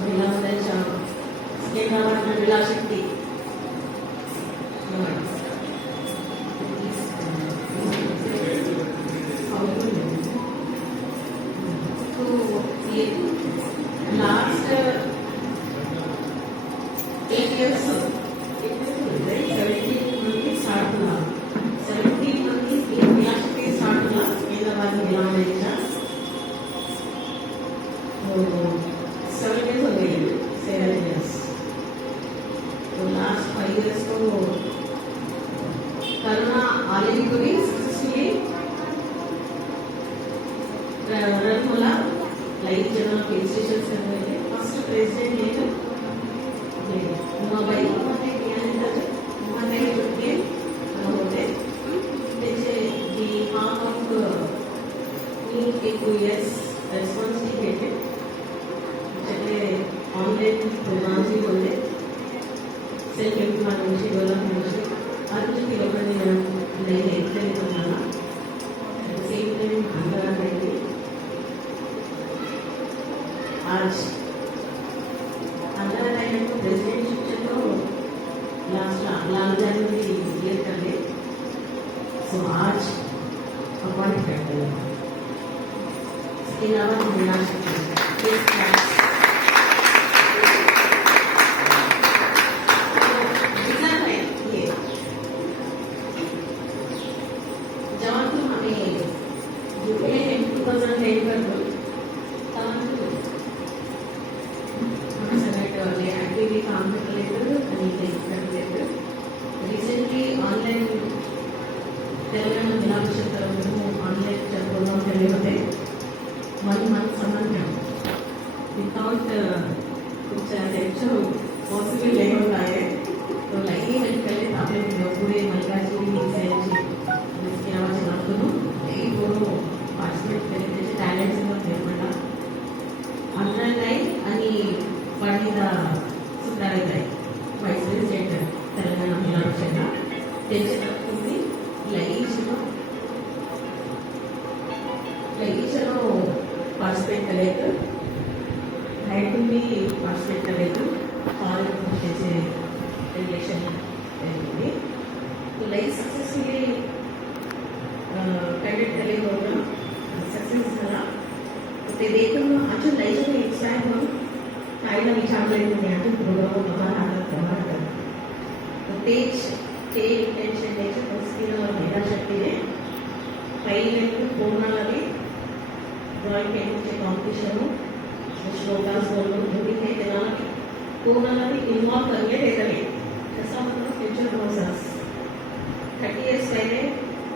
महिला मंडळाच्या केंद्रावर विला शक्ती लास्ट 8 years 17 स्टार्ट हुआ 17 महिला शक्ती स्टार्ट हुआ केंद्रावर महिला मंडळाच्या 7 years हो गए 7 years तो लास्ट 5 years तो करोना आने की पूरी सक्सेसफुली रन होला लाइव जनरल के स्टेशन करने के फर्स्ट प्रेसिडेंट ये मोबाइल मध्ये मध्ये होते होते त्याचे दी हाफ ऑफ मी एक यूएस रेस्पॉन्सिबिलिटी त्याचे ऑनलाइन प्रोग्राम्स बोलले सेल्फ एम्प्लॉयमेंटची डेव्हलपमेंटची आज की लोकांनी नाही एक्सप्लेन करताना सेम टाइम अंदर आहे आज अंदर आहे तो प्रेसिडेंटशिपचे तो लास्ट जनवरी क्लियर करले सो आज अपॉइंट करते हैं इसके अलावा महिला शक्ति काम रिसेंटली ऑनलाइन तेलंगाना जिला परिषद तरफ ऑनलाइन प्रोग्राम केले होते 1 month संबंध विदाउट कुछ लेक्चर पॉसिबल नहीं होता है तो लाइव मेडिकल आपले पूरे मलकाजी सेलची जिसके आवाज लागतो यही दोनों पार्टिसिपेट केले त्याचे टॅलेंट्स मध्ये मला ऑनलाइन लाईव्ह आणि पाणीदा सुधारायचा आहे वाइस प्रेसिडेंट तेलंगाना महिला पक्षाचा त्यांच्या तुम्ही लईचलो पार्टिसिपेट करायचं हाय तुम्ही पार्टिसिपेट करायचं और त्याचे इलेक्शन केले तो लई सक्सेसफुली कंडक्ट केले होतं सक्सेस झाला ते देखून अजून लईचं एक्सपायर होऊन काहीला विचारले तुम्ही अजून प्रोग्राम तुम्हाला हातात जमा करा तेज ते इंटेंशन द्यायचे संस्कृतीवर महिला शक्तीने पहिले पूर्णाला ड्रॉइंग पेंटिंगचे कॉम्पिटिशन श्लोकास बोलून तुम्ही ते त्याला पूर्णाला इन्व्हॉल्व करण्यात येतले तसा होता फ्युचर प्रोसेस 30 years पहिले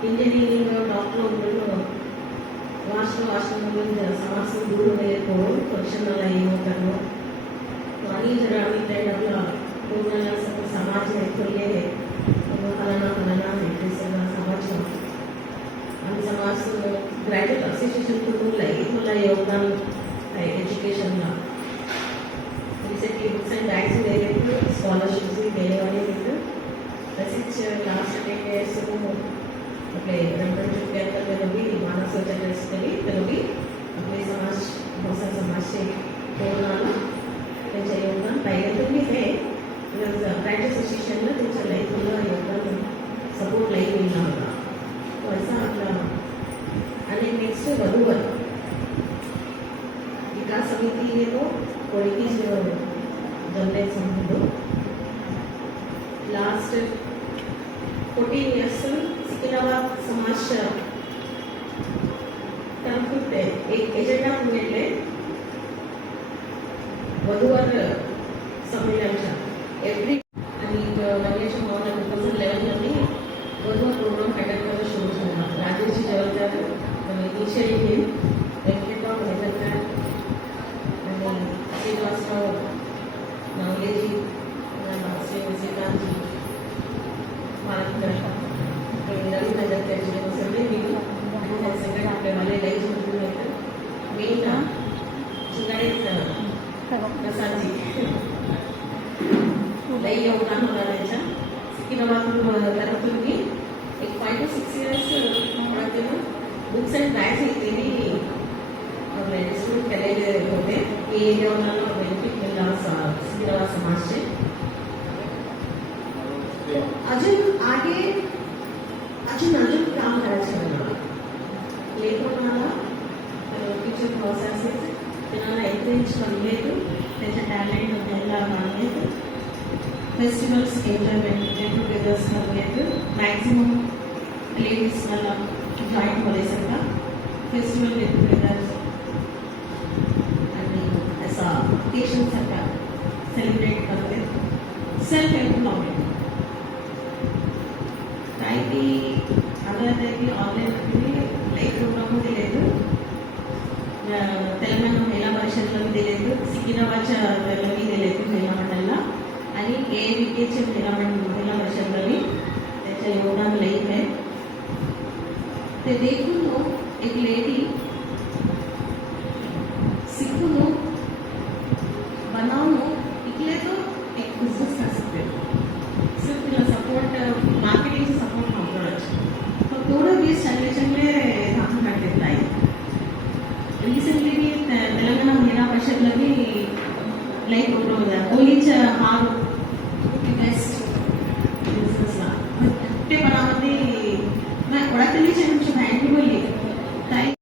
इंजिनिअरिंग डॉक्टर म्हणून वास्तव समाज दूर होणे करून परीक्षणाला येऊ करणं आणि जर आम्ही त्या पूर्णाला समाज खोलले फलाना समाज आणि समाज ग्रॅज्युएट असोसिएशन कुटुंबलाही मला योगदान आहे एज्युकेशनला रिसेंटली बुक्स अँड गाईड्स दिले स्कॉलरशिप्स देणेवाले होते तसेच लास्ट 10 years आपले रणपंचुक्यातली मानसाच्या ड्रेसतली तरी आपले समाज मोसा समाजचे पूर्णाला त्यांच्या योगदान पाहिजे तुम्ही हे प्रायव्हेट असोसिएशनला त्यांच्या लाईफला योगदान सपोर्ट लाईफ मिळला होता तो असा आपला आणि नेक्स्ट वधूवर विकास समिती तो कोळकी जनरल संघ लास्ट 14 years सिकंदराबाद समाज तरफ एक एजेंडा मिळले वधूवर संमेलनच्या एव्हरी आणि वन्याच्या भवनात 2011 वधूवर प्रोग्राम कंडक्ट करायला सुरू झाला राजेशची जबाबदार इनिशियली घेईल व्यक्तित्व नेतृत्व आणि श्रीनिवासराव नावलेजी श्रीकांतजी महाराष्ट्र रवींद्र त्याची सगळे मिळून आणि त्या सगळे आपल्यावाले लाईव्ह समजून येतं मेन चिंगाडे प्रसादजी लई योगदान होणार त्याच्या सिकंदराबाद तरफून मी एक 5 to 6 years books and guides त्यांनी डिस्ट्रीब्यूट केलेले होते की जेवणाला बेनिफिट मिळाला सिकिरावा समाज है। अजून काम करायचं मला लेखन मला टीचर प्रोसेसेस त्यांना एनकरेज करलेದು त्याच्या टॅलेंट ಎಲ್ಲ ಮಾಡलेದು फेस्टिवल्स एंजॉयमेंट गेट टुगेदर्स करलेದು मॅक्सिमम लेडीज मला जॉईन होले सगळा फेस्टिवल गेट टुगेदर्स आणि असा ओकेशन सारखा सेलिब्रेट करते सेल्फ एम्प्लॉयमेंट काही आदि ऑनलाइन लाइव प्रोग्राम दिलेದು तेलंगाणा महिला परिषदला दिलेದು सिकिरावाच्या दिलेದು महिला मंडळाला आणि AVKच्या महिला परिषदला त्याच्या योगदान लाईक आहे ते देखून एक लेडी सीखून बनावून इकले तो एक बिझनेस कर सकते सिर्फ तिला सपोर्ट मार्केटिंग सपोर्ट तो थोड़ा भी चांगले काम करते आहे रिसेंटली मी तेलंगाणा महिला परिषदला लाईक होलीच्या हार बेस्ट बिझनेसला ते बनामध्ये नाही ओळखलीच्या आमच्या बँक बोलली काय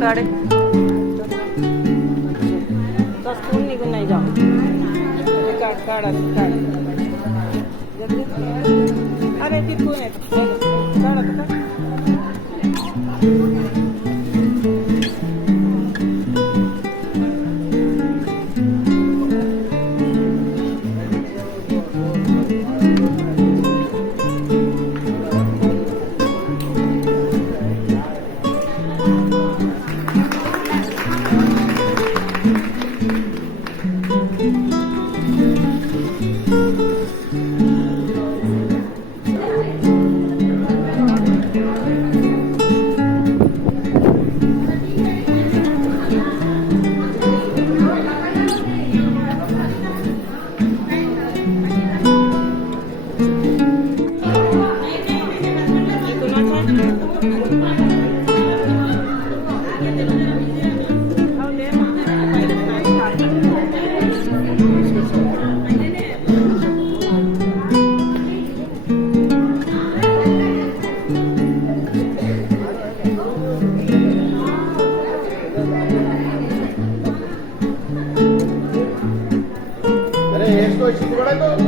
काढे तो स्कूल निघून नाही जाऊ काढ काढ काढ अरे तिथून येत काढ आता शिकवायचं